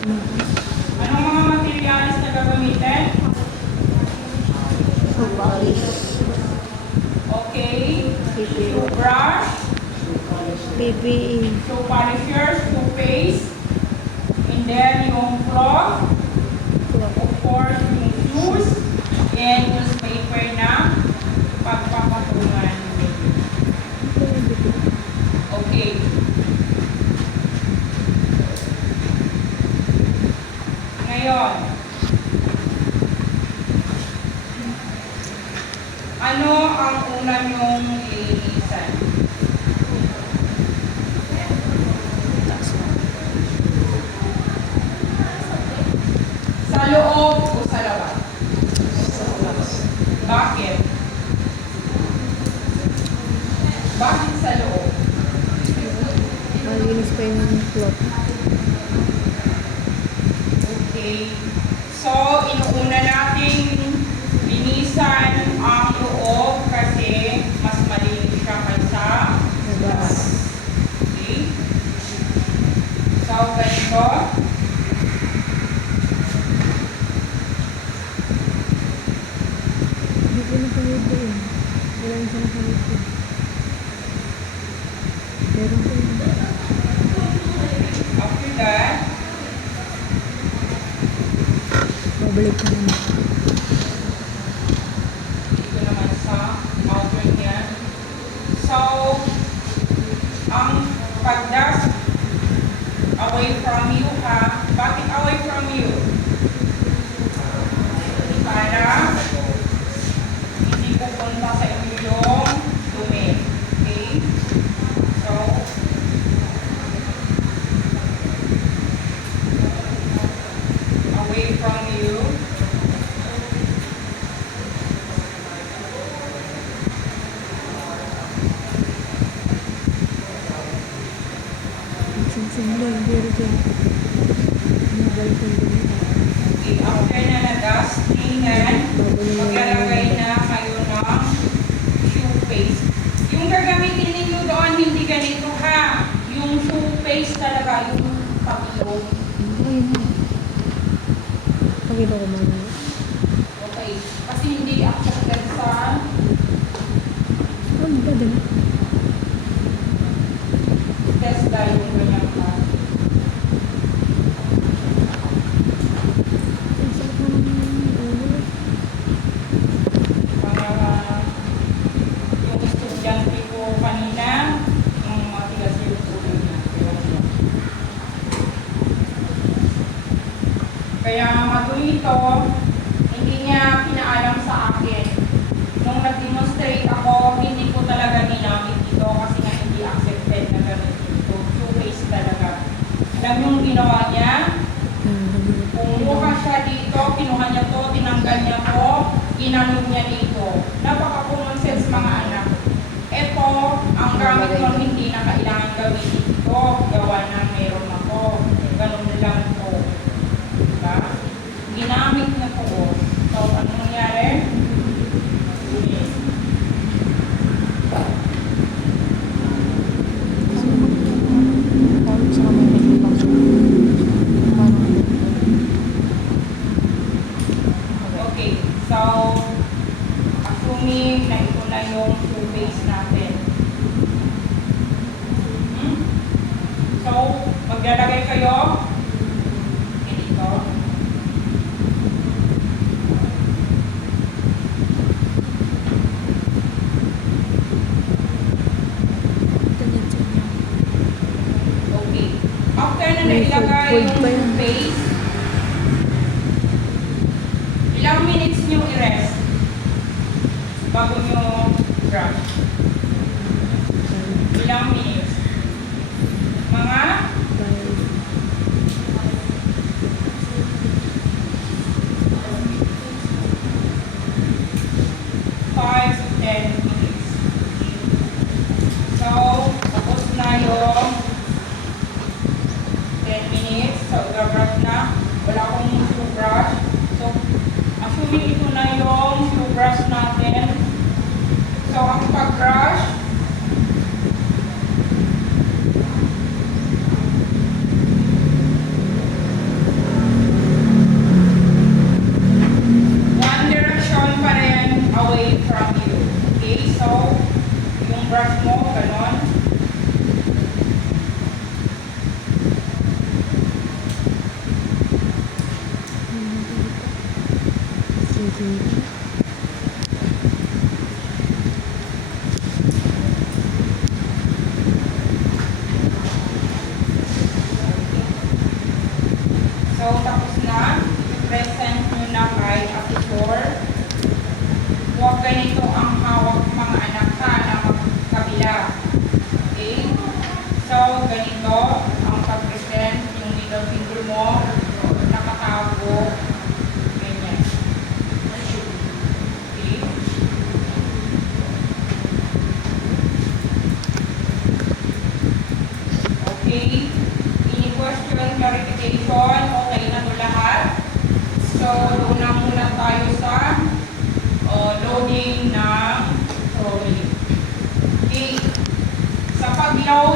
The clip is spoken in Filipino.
Anong mga materials na gagamitin? Okay. Shoe brush. PPE. Shoe polishers, toothpaste. And then yung cloth. Of course, yung shoes. And newspaper na pagpapatungan. Okay. Ngayon, ano ang una nyong lilinisan? Sa loob o sa labas? Bakit? Bakit sa loob? Malinis pa yung cloth. Okay. So, inuuna nating linisan ang loob kasi mas malinis siya kaysa labas. Okay. So, ganito. Hindi ko nakamit yun. Wala yung siya nakamit yun. Meron ko yun. After that, Babalik ka naman. dito naman sa outer niyan. So, ang pag-dust away from you ha. Bakit away from you? Para hindi pupunta sa inyo yung dumi. Okay? So, away from you. Sinsing mo yung biro dyan. Mabalik yung dumi. Okay, after na na-dustingan, maglalagay na kayo ng shoe paste. Yung gagamitin ninyo doon, hindi ganito ha. Yung shoe paste talaga, yung papilog. Ayun na. Pakita ko muna. Okay, kasi hindi ako agad sa Ano ba din? test dahil yung ganyan ka. Ang sarap naman yung ulo. Yung estudyante ko kanina, yung matigas yung ulo niya. Kaya matuloy ito, hindi niya pinaalam sa akin. Nung nag-demonstrate ako, hindi ko talaga ginamit ito kasi nga hindi accepted na gano'n ito. Two-face talaga. Alam yung ginawa niya? Kumuha siya dito, kinuha niya to, tinanggal niya to, ginanong niya dito. Napaka-common sense mga anak. Ito, ang gamit ko hindi na kailangan gawin ito. Gawa na meron ako. Ganun lang to. Diba? Ginamit na to. So, ano nangyari? Okay, so, assuming na ito na yung two base natin. So, maglalagay kayo dito. Okay. After na nailagay yung base, ilang minutes nyo i-rest bago nyo brush? Ilang minutes? Mga 5 to 10 minutes. So, tapos na yung 10 minutes. So, i-brush na. Wala akong shoe brush. So, assuming ito na yung shoe brush natin. So, ang pag-brush, So, tapos na. I-present nyo na kay Apitor. Huwag ganito ang hawak mga anak ha na magkabila. Okay? So, ganito ang pag-present. Yung middle finger mo, nakatago. Ganyan. Okay? Okay? Any question, clarification, okay na to lahat. So, una muna tayo sa loading ng trolley. Okay? Sa pag-load,